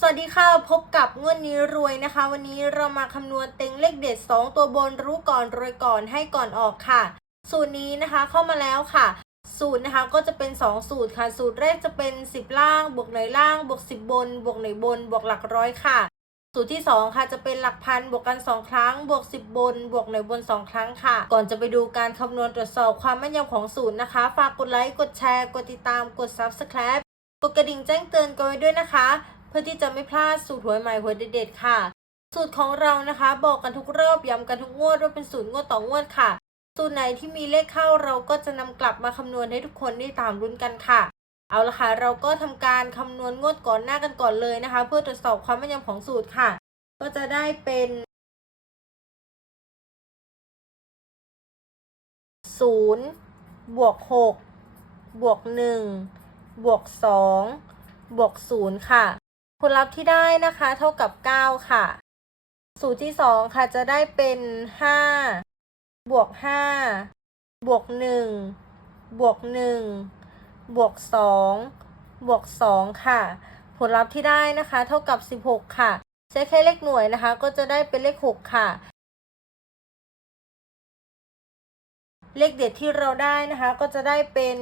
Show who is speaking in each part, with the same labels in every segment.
Speaker 1: สวัสดีค่ะพบกับงวดนี้รวยนะคะ วันนี้เรามาคำนวณเต็งเลขเด็ด 2 ตัวบนรู้ก่อนรวยก่อนให้ก่อนออกค่ะ สูตรนี้นะคะเข้ามาแล้วค่ะ สูตรนะคะก็จะเป็น 2 สูตรค่ะ สูตรแรกจะเป็น 10 ล่าง บวกหน่วยล่าง บวก 10 บน บวกหน่วยบน บวกหลักร้อยค่ะ สูตรที่ 2 ค่ะจะเป็นหลักพันบวกกัน 2 ครั้ง บวก 10 บน บวกหน่วยบน 2 ครั้งค่ะ ก่อนจะไปดูการคำนวณตรวจสอบความแม่นยำของสูตรนะคะ ฝากกดไลค์กดแชร์ กดติดตามกด subscribe กดกระดิ่งแจ้งเตือนกันไว้ด้วยนะคะ พื่อที่จะไม่พลาดสูตรหวยใหม่หวยเด็ดๆค่ะ สูตรของเรานะคะ บอกกันทุกรอบย้ำกันทุกงวดว่าเป็นสูตรงวดต่องวดค่ะ สูตรไหนที่มีเลขเข้าเราก็จะนำกลับมาคำนวณให้ทุกคนได้ตามรุ้นกันค่ะ เอาละค่ะเราก็ทำการคำนวณงวดก่อนหน้ากันก่อนเลยนะคะ เพื่อตรวจสอบความแม่นยำของสูตรค่ะ ก็จะได้เป็นศูนย์บวกหกบวกหนึ่งบวกสองบวกศูนย์ค่ะ ผลลัพธ์ที่ได้นะคะเท่ากับ 9 ค่ะ สูตรที่ 2 ค่ะจะได้เป็น 5 บวก 5 บวก 1 บวก 1 บวก 2 บวก 2 ค่ะ ผลลัพธ์ที่ได้นะคะ เท่ากับ 16 ค่ะ ใช้แค่เลขหน่วยนะคะ ก็จะได้เป็นเลข 6 ค่ะ เลขเด็ดที่เราได้นะคะ ก็จะได้เป็น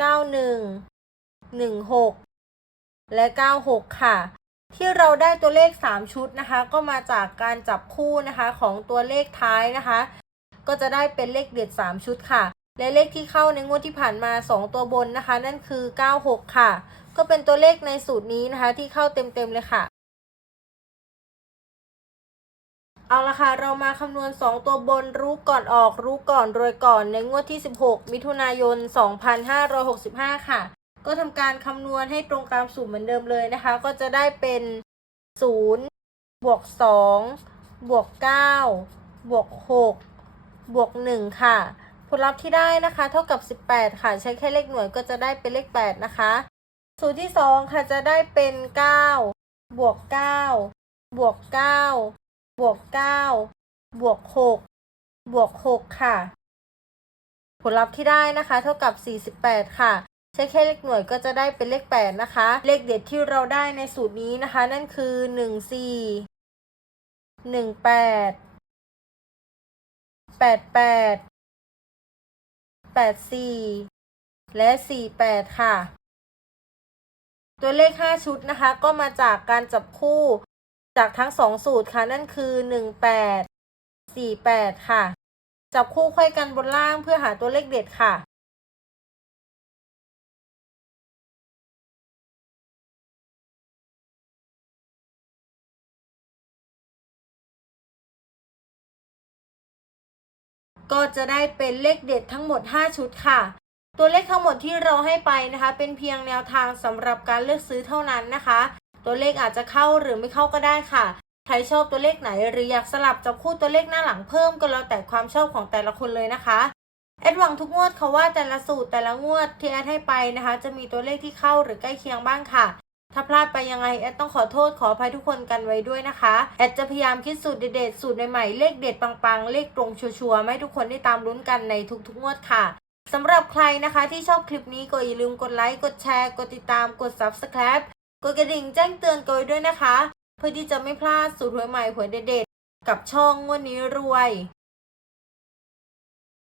Speaker 1: 91 16 และ 96 ค่ะ ที่เราได้ตัวเลข 3 ชุดนะคะ ก็มาจากการจับคู่นะคะของตัวเลขท้ายนะคะ ก็จะได้เป็นเลขเด็ด 3 ชุดค่ะ และเลขที่เข้าในงวดที่ผ่านมา 2 ตัวบนนะคะ นั่นคือ 96 ค่ะ ก็เป็นตัวเลขในสูตรนี้นะคะที่เข้าเต็มๆเลยค่ะเอาละค่ะ เรามาคำนวณ 2 ตัวบนรู้ก่อนออกรู้ก่อนรวยก่อนในงวดที่ 16 มิถุนายน 2565 ค่ะ ก็ทำการคำนวณให้ตรงตามสูตรเหมือนเดิมเลยนะคะ ก็จะได้เป็น0บวก2บวก9บวก6บวก1ค่ะ ผลลัพธ์ที่ได้นะคะ เท่ากับ 18 ค่ะ ใช้แค่เลขหน่วยก็จะได้เป็นเลข 8 นะคะ สูตรที่ 2 ค่ะจะได้เป็น9บวก9บวก9บวก9บวก6บวก6ค่ะ ผลลัพธ์ที่ได้นะคะ เท่ากับ 48 ค่ะ ใช้แค่เลขหน่วยก็จะได้เป็นเลข 8 นะคะ เลขเด็ดที่เราได้ในสูตรนี้นะคะ นั่นคือ 1 4 1 8 8 8 8 4 และ 4 8 ค่ะ ตัวเลข 5 ชุดนะคะ ก็มาจากการจับคู่จากทั้ง 2 สูตรค่ะ นั่นคือ 1 8 4 8 ค่ะ จับคู่ค่อยกันบนล่างเพื่อหาตัวเลขเด็ดค่ะ ก็จะได้เป็นเลขเด็ดทั้งหมด 5 ชุดค่ะ ตัวเลขทั้งหมดที่เราให้ไปนะคะ เป็นเพียงแนวทางสำหรับการเลือกซื้อเท่านั้นนะคะ ตัวเลขอาจจะเข้าหรือไม่เข้าก็ได้ค่ะ ใครชอบตัวเลขไหนหรืออยากสลับจับคู่ตัวเลขหน้าหลังเพิ่มก็แล้วแต่ความชอบของแต่ละคนเลยนะคะแอดหวังทุกงวดค่ะว่าแต่ละสูตรแต่ละงวดที่แอดให้ไปนะคะ จะมีตัวเลขที่เข้าหรือใกล้เคียงบ้างค่ะ ถ้าพลาดไปยังไงแอดต้องขอโทษขออภัยทุกคนกันไว้ด้วยนะคะ แอดจะพยายามคิดสูตรเด็ดๆสูตรใหม่ๆเลขเด็ดปังๆ เลขตรงชัวร์ๆให้ทุกคนได้ตามลุ้นกันในทุกๆงวดค่ะสำหรับใครนะคะที่ชอบคลิปนี้ก็อย่าลืมกดไลค์กดแชร์กดติดตามกด subscribe กดกระดิ่งแจ้งเตือนกันไว้ด้วยนะคะ เพื่อที่จะไม่พลาดสูตรหวยใหม่หวยเด็ดๆกับช่องงวดนี้รวย